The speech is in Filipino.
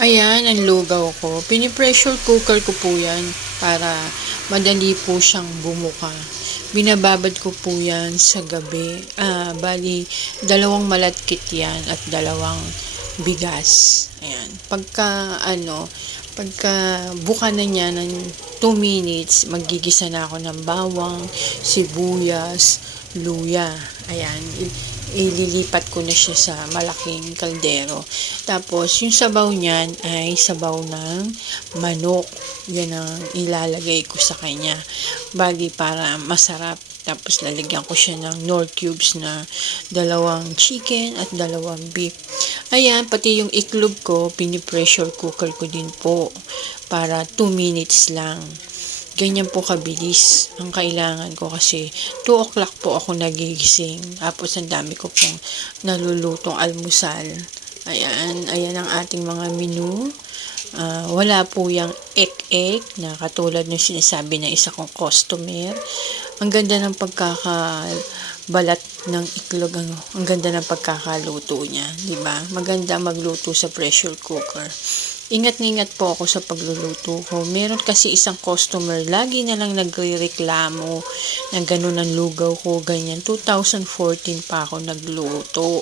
Ayan, ang lugaw ko. Pinipressure cooker ko po yan para madali po siyang bumuka. Binababad ko po yan sa gabi. Bali, dalawang malatkit yan at dalawang bigas. Ayan. Pagka buka na niya ng 2 minutes, magigisa na ako ng bawang, sibuyas, luya. Ayan. Ililipat ko na siya sa malaking kaldero. Tapos, yung sabaw niyan ay sabaw ng manok. Yan ang ilalagay ko sa kanya. Bali, para masarap. Tapos, lalagyan ko siya ng Knorr cubes na 2 chicken at 2 beef. Ayan, pati yung iklog ko, pinipressure cooker ko din po para 2 minutes lang. Ganyan po kabilis ang kailangan ko kasi 2 o'clock po ako nagigising. Tapos ang dami ko pong nalulutong almusal. Ayan ang ating mga menu. Wala po yung egg na katulad ng sinasabi ng isa kong customer. Ang ganda ng pagkakabalat ng iklog, ang ganda ng pagkakaluto niya, di ba? Maganda magluto sa pressure cooker. Ingat-ingat po ako sa pagluluto ko. Meron kasi isang customer, lagi na lang nagrereklamo na ganun ang lugaw ko, ganyan. 2014 pa ako nagluto.